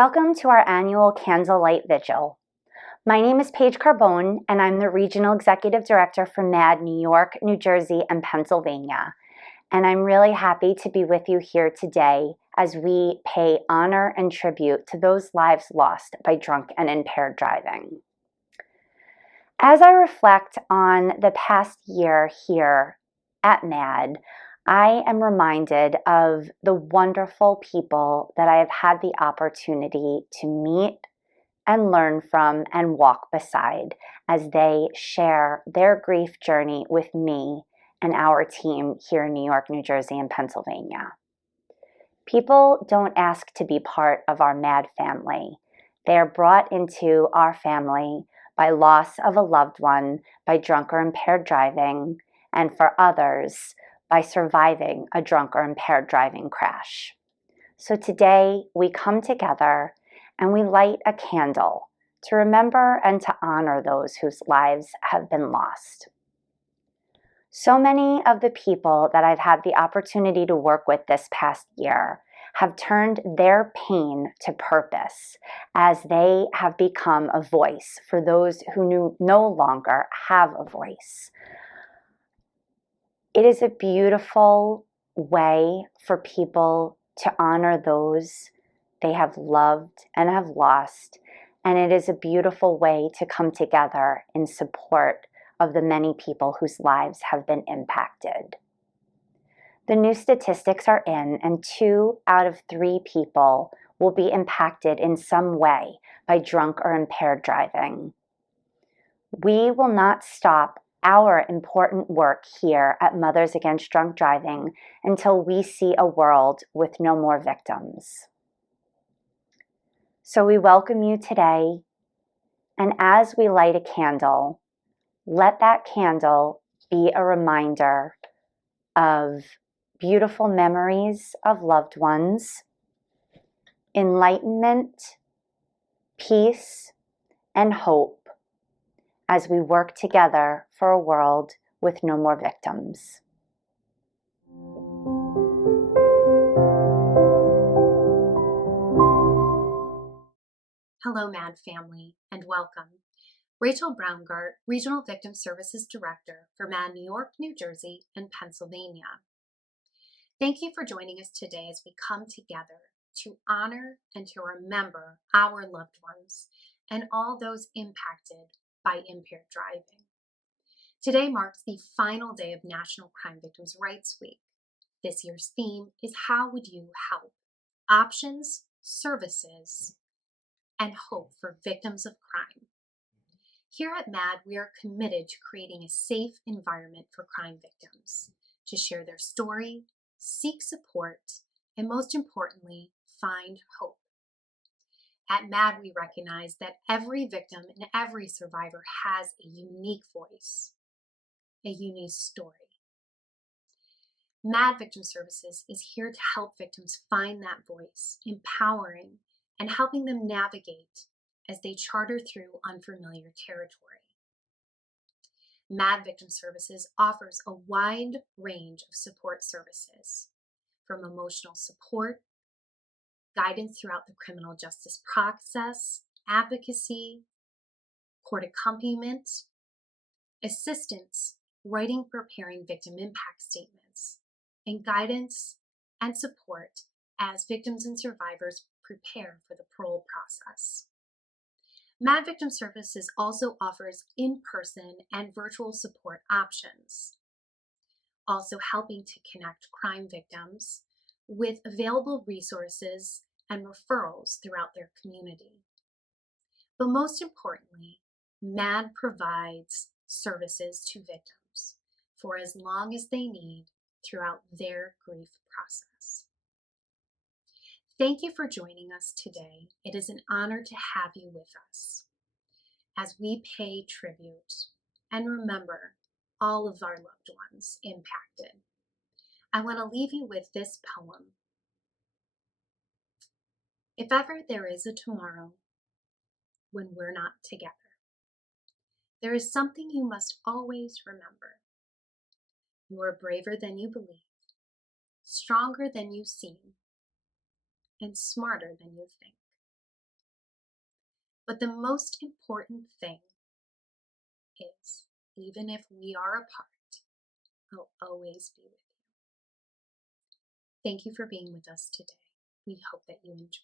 Welcome to our annual Candlelight Vigil. My name is Paige Carbone, and I'm the Regional Executive Director for MADD New York, New Jersey, and Pennsylvania. And I'm really happy to be with you here today as we pay honor and tribute to those lives lost by drunk and impaired driving. As I reflect on the past year here at MADD, I am reminded of the wonderful people that I have had the opportunity to meet and learn from and walk beside as they share their grief journey with me and our team here in New York, New Jersey, and Pennsylvania. People don't ask to be part of our MADD family. They are brought into our family by loss of a loved one, by drunk or impaired driving, and for others, by surviving a drunk or impaired driving crash. So today we come together and we light a candle to remember and to honor those whose lives have been lost. So many of the people that I've had the opportunity to work with this past year have turned their pain to purpose as they have become a voice for those who no longer have a voice. It is a beautiful way for people to honor those they have loved and have lost, and it is a beautiful way to come together in support of the many people whose lives have been impacted. The new statistics are in, and 2 out of 3 people will be impacted in some way by drunk or impaired driving. We will not stop our important work here at Mothers Against Drunk Driving until we see a world with no more victims. So we welcome you today, and as we light a candle, let that candle be a reminder of beautiful memories of loved ones, enlightenment, peace, and hope as we work together for a world with no more victims. Hello, MADD family, and welcome. Rachael Browngardt, Regional Victim Services Director for MADD New York, New Jersey, and Pennsylvania. Thank you for joining us today as we come together to honor and to remember our loved ones and all those impacted by impaired driving. Today marks the final day of National Crime Victims' Rights Week. This year's theme is How Would You Help? Options, Services, and Hope for Victims of Crime. Here at MADD, we are committed to creating a safe environment for crime victims to share their story, seek support, and most importantly, find hope. At MADD, we recognize that every victim and every survivor has a unique voice, a unique story. MADD Victim Services is here to help victims find that voice, empowering and helping them navigate as they charter through unfamiliar territory. MADD Victim Services offers a wide range of support services, from emotional support, guidance throughout the criminal justice process, advocacy, court accompaniment, assistance, writing, preparing victim impact statements, and guidance and support as victims and survivors prepare for the parole process. MADD Victim Services also offers in-person and virtual support options, also helping to connect crime victims with available resources and referrals throughout their community. But most importantly, MADD provides services to victims for as long as they need throughout their grief process. Thank you for joining us today. It is an honor to have you with us as we pay tribute and remember all of our loved ones impacted. I want to leave you with this poem. If ever there is a tomorrow when we're not together, there is something you must always remember. You are braver than you believe, stronger than you seem, and smarter than you think. But the most important thing is, even if we are apart, I'll always be with you. Thank you for being with us today. We hope that you enjoy.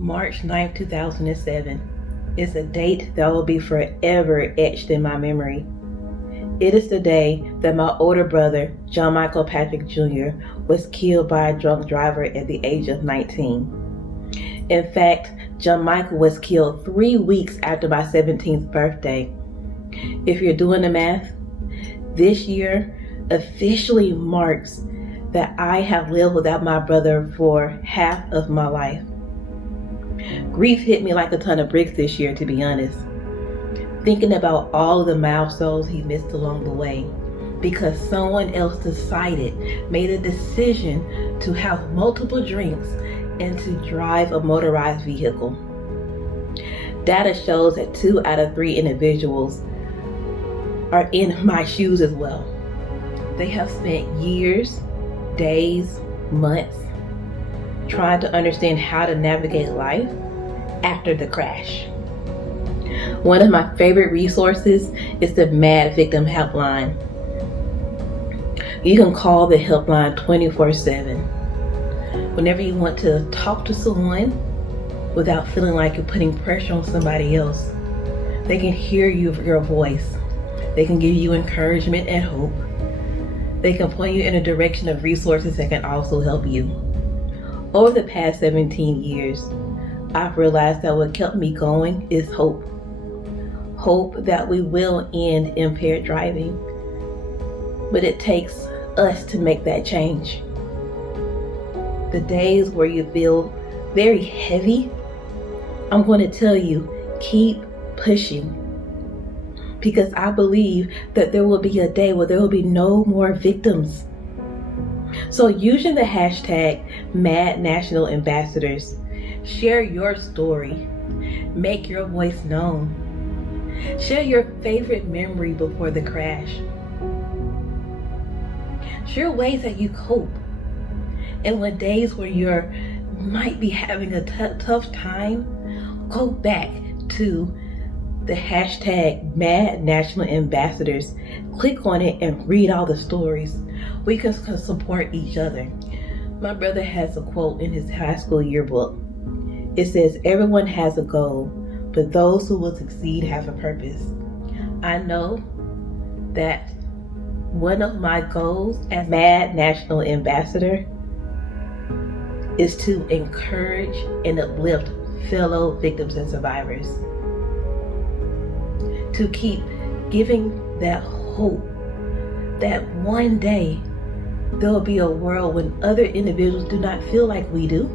March 9th, 2007 is a date that will be forever etched in my memory. It is the day that my older brother, John Michael Patrick Jr., was killed by a drunk driver at the age of 19. In fact, John Michael was killed 3 weeks after my 17th birthday. If you're doing the math, this year officially marks that I have lived without my brother for half of my life. Grief hit me like a ton of bricks this year, to be honest. Thinking about all of the milestones he missed along the way because someone else made a decision to have multiple drinks and to drive a motorized vehicle. Data shows that 2 out of 3 individuals are in my shoes as well. They have spent years, days, months trying to understand how to navigate life after the crash. One of my favorite resources is the MADD Victim Helpline. You can call the helpline 24/7. Whenever you want to talk to someone without feeling like you're putting pressure on somebody else, they can hear your voice. They can give you encouragement and hope. They can point you in a direction of resources that can also help you. Over the past 17 years, I've realized that what kept me going is hope. Hope that we will end impaired driving. But it takes us to make that change. The days where you feel very heavy, I'm going to tell you, keep pushing. Because I believe that there will be a day where there will be no more victims. So using the hashtag MADD National Ambassadors, share your story. Make your voice known. Share your favorite memory before the crash. Share ways that you cope. And when days where you might be having a tough time, go back to the hashtag MADD National Ambassadors. Click on it and read all the stories. We can support each other. My brother has a quote in his high school yearbook. It says, "Everyone has a goal, but those who will succeed have a purpose." I know that one of my goals as MADD National Ambassador is to encourage and uplift fellow victims and survivors. To keep giving that hope that one day there will be a world when other individuals do not feel like we do,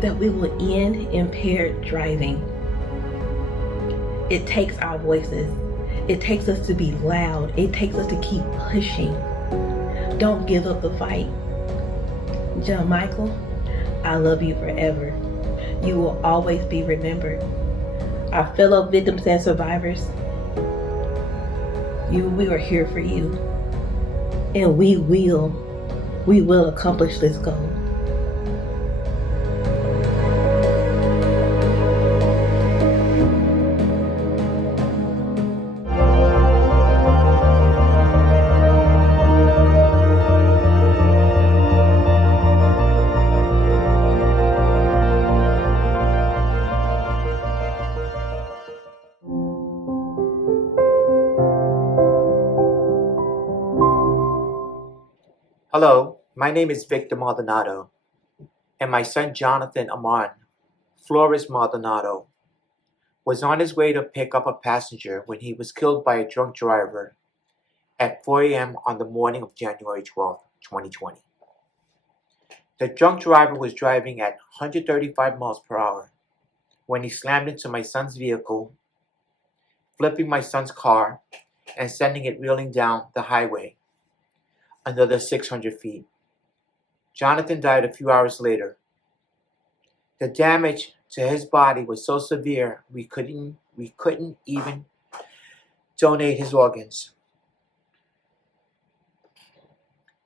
that we will end impaired driving. It takes our voices. It takes us to be loud. It takes us to keep pushing. Don't give up the fight. John Michael, I love you forever. You will always be remembered. Our fellow victims and survivors, we are here for you. And we will accomplish this goal. Hello, my name is Victor Maldonado, and my son Jonathan Amon Flores Maldonado was on his way to pick up a passenger when he was killed by a drunk driver at 4 a.m. on the morning of January 12, 2020. The drunk driver was driving at 135 miles per hour when he slammed into my son's vehicle, flipping my son's car and sending it reeling down the highway another 600 feet. Jonathan died a few hours later. The damage to his body was so severe we couldn't even donate his organs.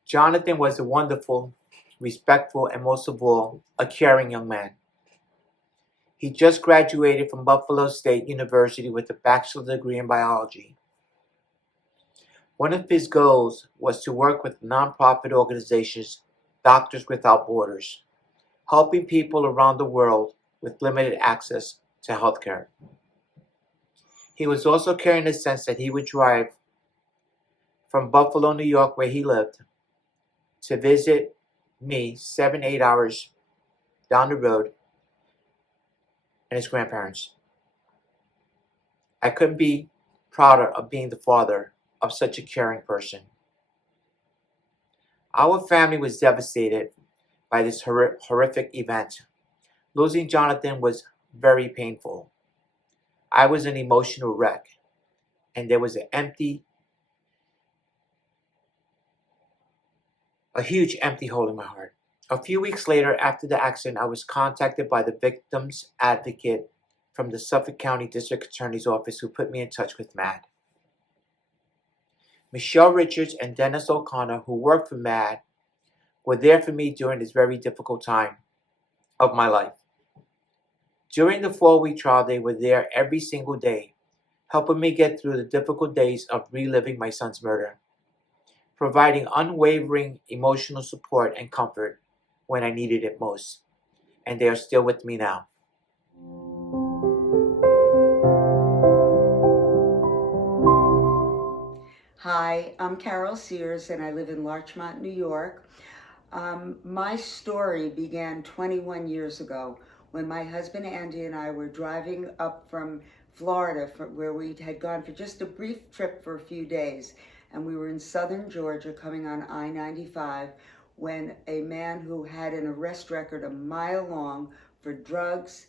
Jonathan was a wonderful, respectful, and most of all, a caring young man. He just graduated from Buffalo State University with a bachelor's degree in biology. One of his goals was to work with nonprofit organizations, Doctors Without Borders, helping people around the world with limited access to healthcare. He was also caring in the sense that he would drive from Buffalo, New York, where he lived, to visit me 7-8 hours down the road and his grandparents. I couldn't be prouder of being the father of such a caring person. Our family was devastated by this horrific event. Losing Jonathan was very painful. I was an emotional wreck, and there was a huge empty hole in my heart. A few weeks later, after the accident, I was contacted by the victim's advocate from the Suffolk County District Attorney's Office who put me in touch with MADD. Michelle Richards and Dennis O'Connor, who worked for MADD, were there for me during this very difficult time of my life. During the 4-week trial, they were there every single day, helping me get through the difficult days of reliving my son's murder, providing unwavering emotional support and comfort when I needed it most. And they are still with me now. Hi, I'm Carol Sears and I live in Larchmont, New York. My story began 21 years ago when my husband Andy and I were driving up from Florida, where we had gone for just a brief trip for a few days. And we were in southern Georgia coming on I-95 when a man who had an arrest record a mile long for drugs,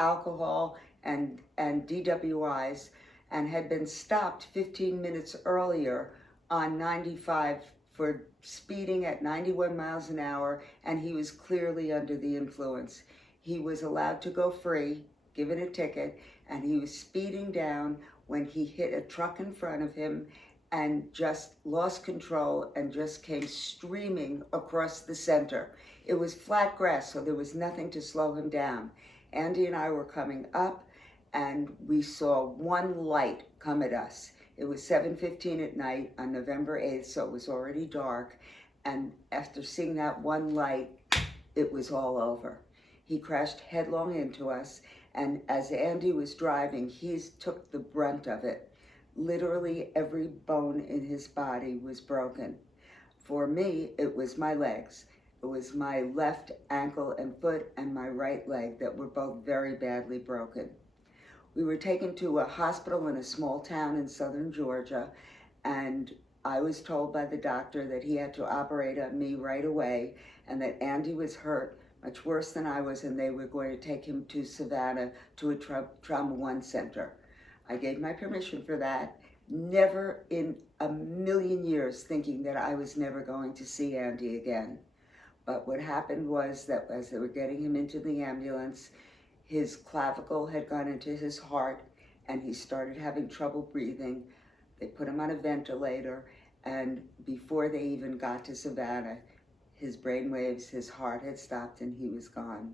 alcohol, and DWIs, and had been stopped 15 minutes earlier on 95 for speeding at 91 miles an hour, and he was clearly under the influence. He was allowed to go free, given a ticket, and he was speeding down when he hit a truck in front of him and just lost control and just came streaming across the center. It was flat grass, so there was nothing to slow him down. Andy and I were coming up, and we saw one light come at us. It was 7:15 at night on November 8th, so it was already dark. And after seeing that one light, it was all over. He crashed headlong into us, and as Andy was driving, he took the brunt of it. Literally every bone in his body was broken. For me, it was my legs. It was my left ankle and foot and my right leg that were both very badly broken. We were taken to a hospital in a small town in southern Georgia, and I was told by the doctor that he had to operate on me right away and that Andy was hurt much worse than I was, and they were going to take him to Savannah to a Trauma One center. I gave my permission for that, never in a million years thinking that I was never going to see Andy again. But what happened was that as they were getting him into the ambulance, his clavicle had gone into his heart and he started having trouble breathing. They put him on a ventilator, and before they even got to Savannah, his brain waves, his heart had stopped, and he was gone.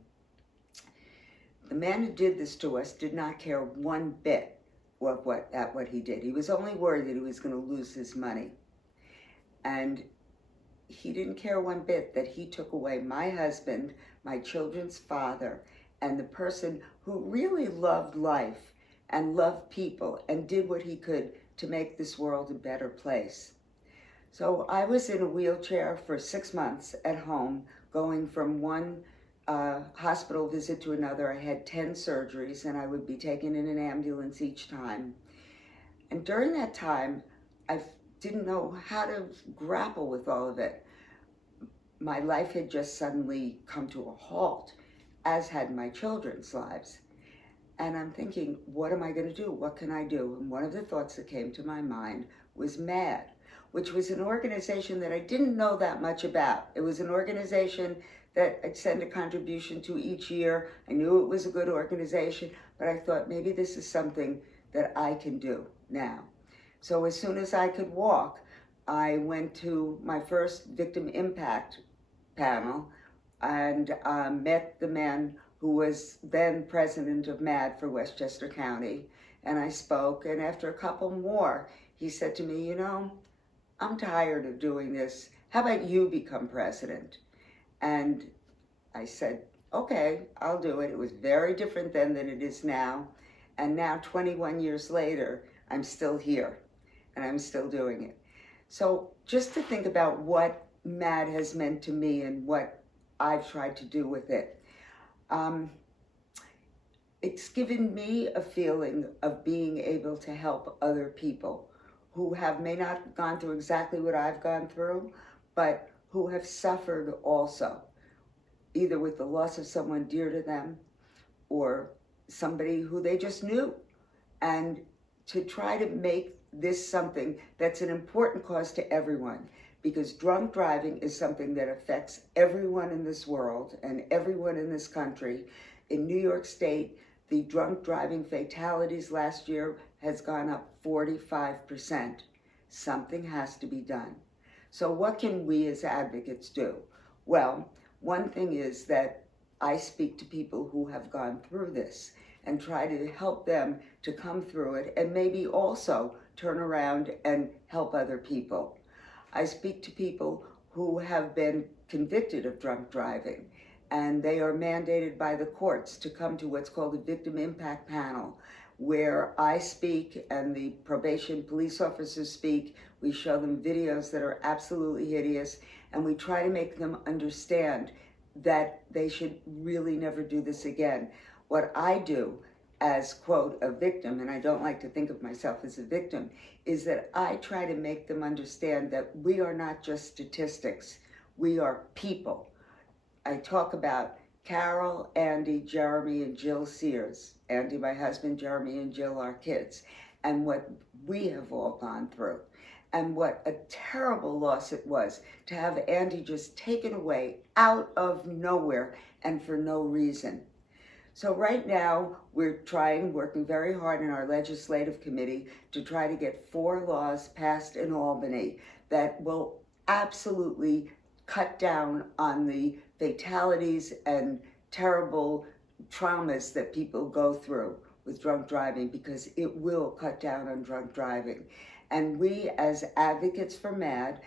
The man who did this to us did not care one bit what he did. He was only worried that he was going to lose his money. And he didn't care one bit that he took away my husband, my children's father, and the person who really loved life and loved people and did what he could to make this world a better place. So I was in a wheelchair for 6 months at home, going from one hospital visit to another. I had 10 surgeries, and I would be taken in an ambulance each time. And during that time, didn't know how to grapple with all of it. My life had just suddenly come to a halt, as had my children's lives. And I'm thinking, what am I going to do? What can I do? And one of the thoughts that came to my mind was MADD, which was an organization that I didn't know that much about. It was an organization that I'd send a contribution to each year. I knew it was a good organization, but I thought maybe this is something that I can do now. So as soon as I could walk, I went to my first victim impact panel and met the man who was then president of MADD for Westchester County. And I spoke, and after a couple more, he said to me, I'm tired of doing this. How about you become president? And I said, okay, I'll do it. It was very different then than it is now. And now, 21 years later, I'm still here, and I'm still doing it. So just to think about what MADD has meant to me and what I've tried to do with it. It's given me a feeling of being able to help other people who may not gone through exactly what I've gone through, but who have suffered also, either with the loss of someone dear to them or somebody who they just knew. And to try to make this something that's an important cause to everyone, because drunk driving is something that affects everyone in this world and everyone in this country. In New York State, the drunk driving fatalities last year has gone up 45%. Something has to be done. So what can we as advocates do? Well, one thing is that I speak to people who have gone through this and try to help them to come through it and maybe also turn around and help other people. I speak to people who have been convicted of drunk driving, and they are mandated by the courts to come to what's called a victim impact panel, where I speak and the probation police officers speak. We show them videos that are absolutely hideous, and we try to make them understand that they should really never do this again. What I do as, quote, a victim, and I don't like to think of myself as a victim, is that I try to make them understand that we are not just statistics, we are people. I talk about Carol, Andy, Jeremy, and Jill Sears. Andy, my husband, Jeremy, and Jill, our kids, and what we have all gone through. And what a terrible loss it was to have Andy just taken away out of nowhere and for no reason. So right now, we're working very hard in our legislative committee to try to get 4 laws passed in Albany that will absolutely cut down on the fatalities and terrible traumas that people go through with drunk driving, because it will cut down on drunk driving. And we, as advocates for MADD,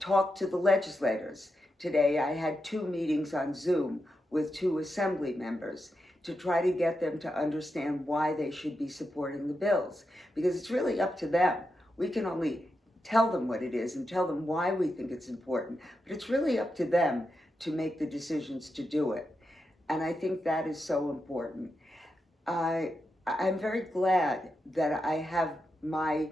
talk to the legislators. Today, I had 2 meetings on Zoom with 2 assembly members to try to get them to understand why they should be supporting the bills, because it's really up to them. We can only tell them what it is and tell them why we think it's important, but it's really up to them to make the decisions to do it. And I think that is so important. I'm very glad that I have my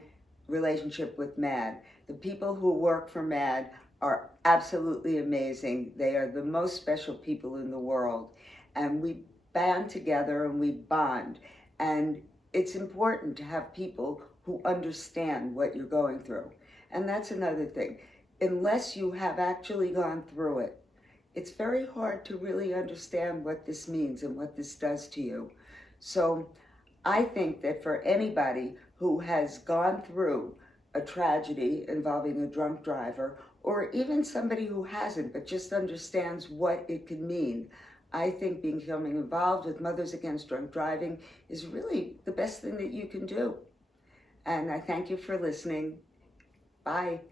relationship with MADD. The people who work for MADD are absolutely amazing. They are the most special people in the world. And we band together and we bond. And it's important to have people who understand what you're going through. And that's another thing. Unless you have actually gone through it, it's very hard to really understand what this means and what this does to you. So I think that for anybody who has gone through a tragedy involving a drunk driver, or even somebody who hasn't but just understands what it could mean, I think becoming involved with Mothers Against Drunk Driving is really the best thing that you can do. And I thank you for listening. Bye.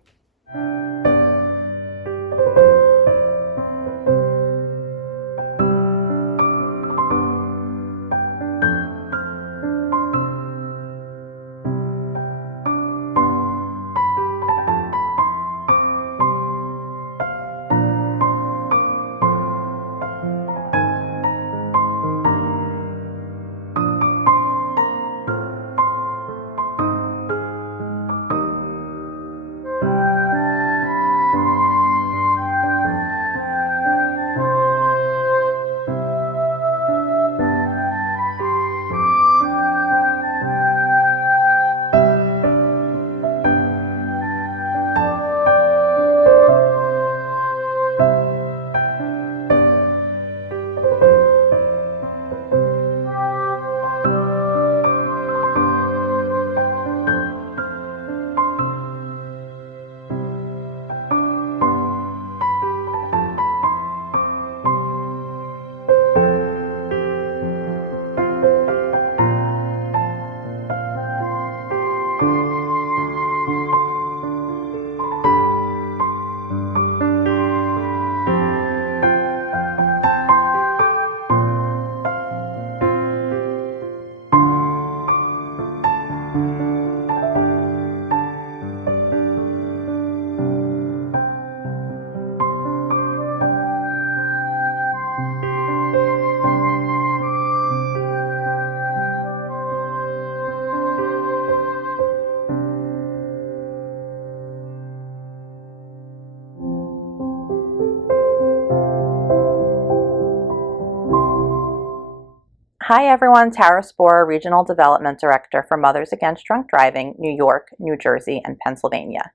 Hi everyone, Tara Sporer, Regional Development Director for Mothers Against Drunk Driving, New York, New Jersey, and Pennsylvania.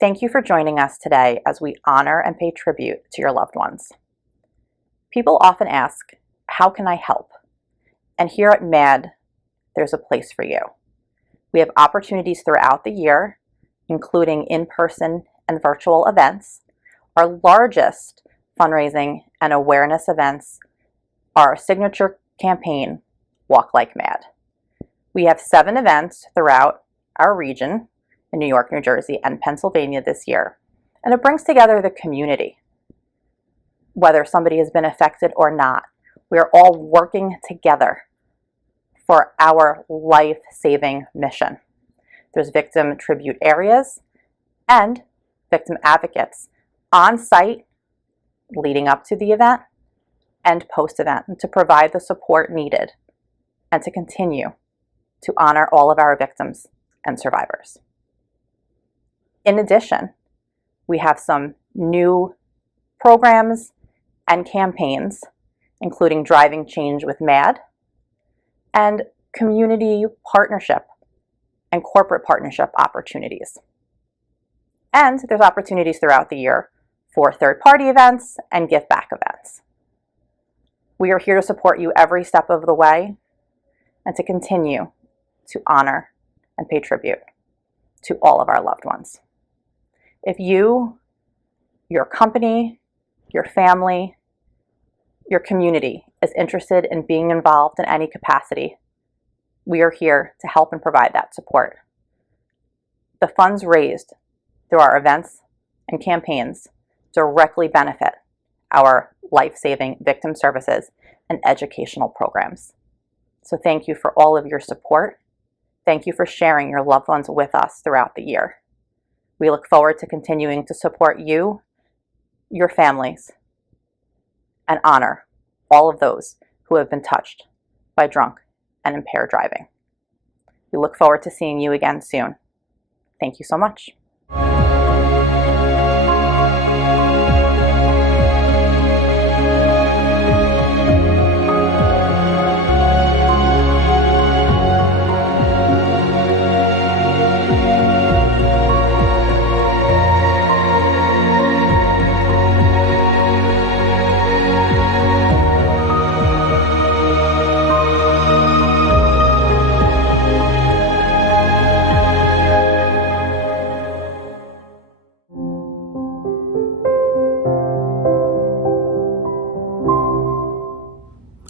Thank you for joining us today as we honor and pay tribute to your loved ones. People often ask, how can I help? And here at MADD, there's a place for you. We have opportunities throughout the year, including in-person and virtual events. Our largest fundraising and awareness events are our signature campaign, Walk Like MADD. We have 7 events throughout our region in New York, New Jersey, and Pennsylvania this year, and it brings together the community. Whether somebody has been affected or not, we are all working together for our life-saving mission. There's victim tribute areas and victim advocates on site leading up to the event and post-event to provide the support needed and to continue to honor all of our victims and survivors. In addition, we have some new programs and campaigns, including Driving Change with MADD and community partnership and corporate partnership opportunities. And there's opportunities throughout the year for third-party events and give back events. We are here to support you every step of the way and to continue to honor and pay tribute to all of our loved ones. If you, your company, your family, your community is interested in being involved in any capacity, we are here to help and provide that support. The funds raised through our events and campaigns directly benefit our life-saving victim services and educational programs. So thank you for all of your support. Thank you for sharing your loved ones with us throughout the year. We look forward to continuing to support you, your families, and honor all of those who have been touched by drunk and impaired driving. We look forward to seeing you again soon. Thank you so much.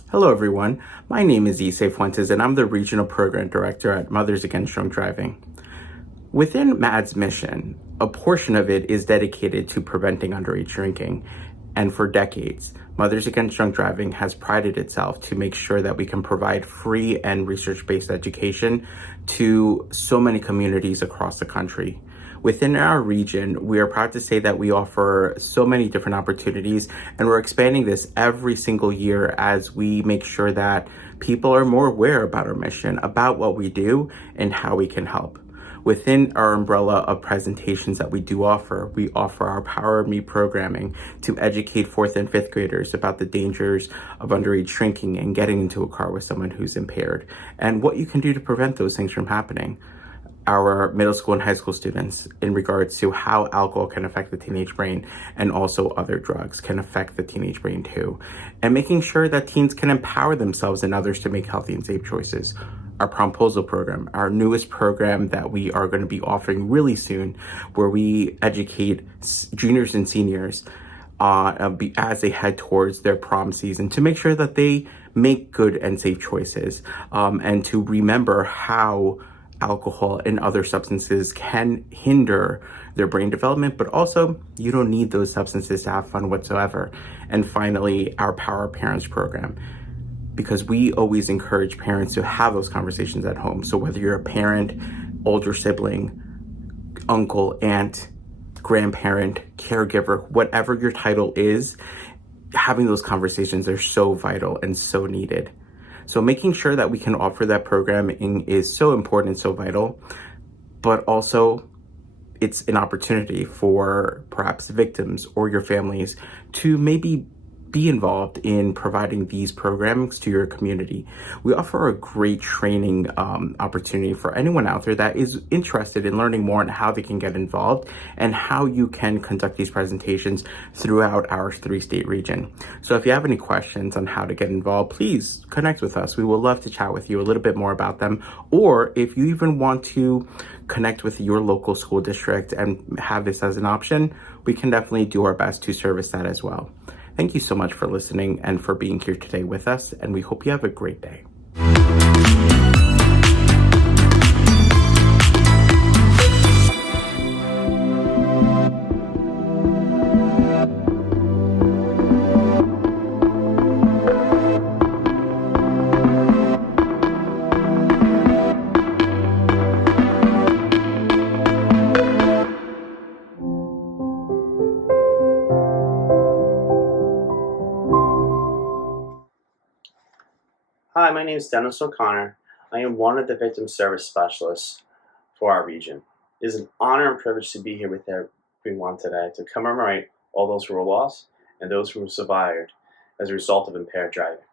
Hello everyone, my name is Issei Fuentes and I'm the Regional Program Director at Mothers Against Drunk Driving. Within MADD's mission, a portion of it is dedicated to preventing underage drinking, and for decades, Mothers Against Drunk Driving has prided itself to make sure that we can provide free and research-based education to so many communities across the country. Within our region, we are proud to say that we offer so many different opportunities, and we're expanding this every single year as we make sure that people are more aware about our mission, about what we do, and how we can help. Within our umbrella of presentations that we offer our Power of Me programming to educate 4th and 5th graders about the dangers of underage drinking and getting into a car with someone who's impaired, and what you can do to prevent those things from happening. Our middle school and high school students in regards to how alcohol can affect the teenage brain and also other drugs can affect the teenage brain too. And making sure that teens can empower themselves and others to make healthy and safe choices. Our Promposal program, our newest program that we are going to be offering really soon, where we educate juniors and seniors as they head towards their prom season to make sure that they make good and safe choices, and to remember how alcohol and other substances can hinder their brain development, but also you don't need those substances to have fun whatsoever. And finally, our Power Parents program, because we always encourage parents to have those conversations at home. So whether you're a parent, older sibling, uncle, aunt, grandparent, caregiver, whatever your title is, having those conversations are so vital and so needed. So making sure that we can offer that programming is so important and so vital, but also it's an opportunity for perhaps victims or your families to maybe be involved in providing these programs to your community. We offer a great training opportunity for anyone out there that is interested in learning more on how they can get involved and how you can conduct these presentations throughout our 3-state region. So if you have any questions on how to get involved, please connect with us. We would love to chat with you a little bit more about them. Or if you even want to connect with your local school district and have this as an option, we can definitely do our best to service that as well. Thank you so much for listening and for being here today with us, and we hope you have a great day. Hi, my name is Dennis O'Connor. I am one of the victim service specialists for our region. It is an honor and privilege to be here with everyone today to commemorate all those who were lost and those who survived as a result of impaired driving.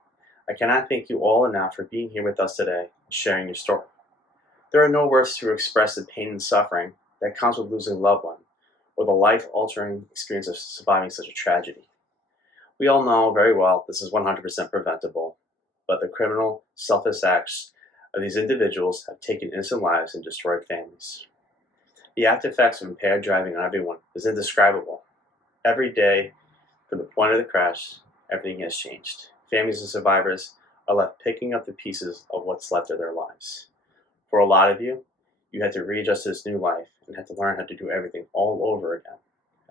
I cannot thank you all enough for being here with us today and sharing your story. There are no words to express the pain and suffering that comes with losing a loved one or the life-altering experience of surviving such a tragedy. We all know very well this is 100% preventable, but the criminal, selfless acts of these individuals have taken innocent lives and destroyed families. The after effects of impaired driving on everyone is indescribable. Every day, from the point of the crash, everything has changed. Families and survivors are left picking up the pieces of what's left of their lives. For a lot of you, you had to readjust to this new life and had to learn how to do everything all over again,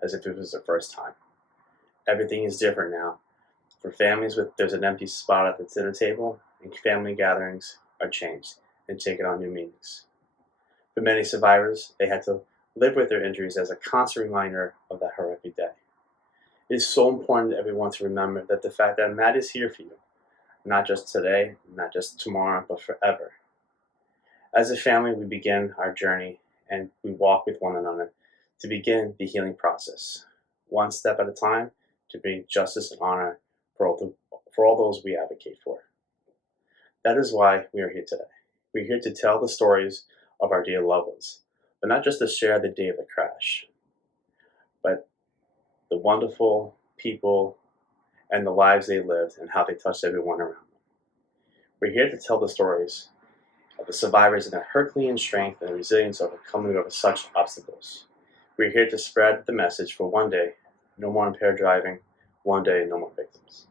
as if it was the first time. Everything is different now. For families, there's an empty spot at the dinner table, and family gatherings are changed and taken on new meanings. For many survivors, they had to live with their injuries as a constant reminder of that horrific day. It is so important to everyone to remember that the fact that MADD is here for you, not just today, not just tomorrow, but forever. As a family, we begin our journey and we walk with one another to begin the healing process, one step at a time, to bring justice and honor for all those we advocate for. That is why we are here today. We're here to tell the stories of our dear loved ones, but not just to share the day of the crash, but the wonderful people and the lives they lived and how they touched everyone around them. We're here to tell the stories of the survivors and their Herculean strength and resilience overcoming over such obstacles. We're here to spread the message for one day, no more impaired driving, one day, no more victims.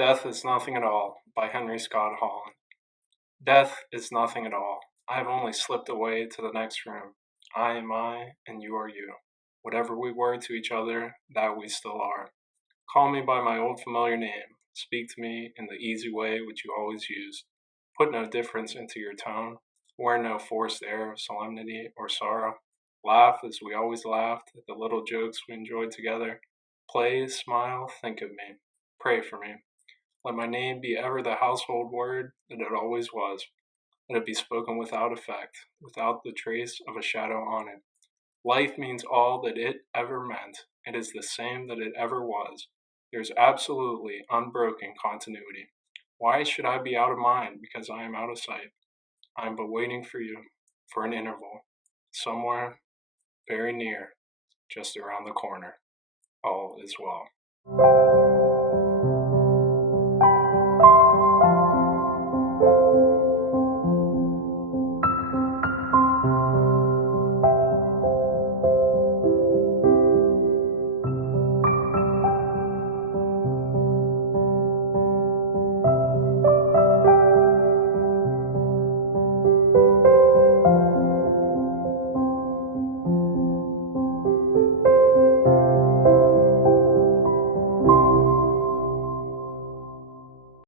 Death is Nothing at All by Henry Scott Holland. Death is nothing at all. I have only slipped away to the next room. I am I, and you are you. Whatever we were to each other, that we still are. Call me by my old familiar name. Speak to me in the easy way which you always used. Put no difference into your tone. Wear no forced air of solemnity or sorrow. Laugh as we always laughed at the little jokes we enjoyed together. Play, smile, think of me. Pray for me. Let my name be ever the household word that it always was. Let it be spoken without effect, without the trace of a shadow on it. Life means all that it ever meant. It is the same that it ever was. There is absolutely unbroken continuity. Why should I be out of mind because I am out of sight? I am but waiting for you, for an interval, somewhere very near, just around the corner. All is well.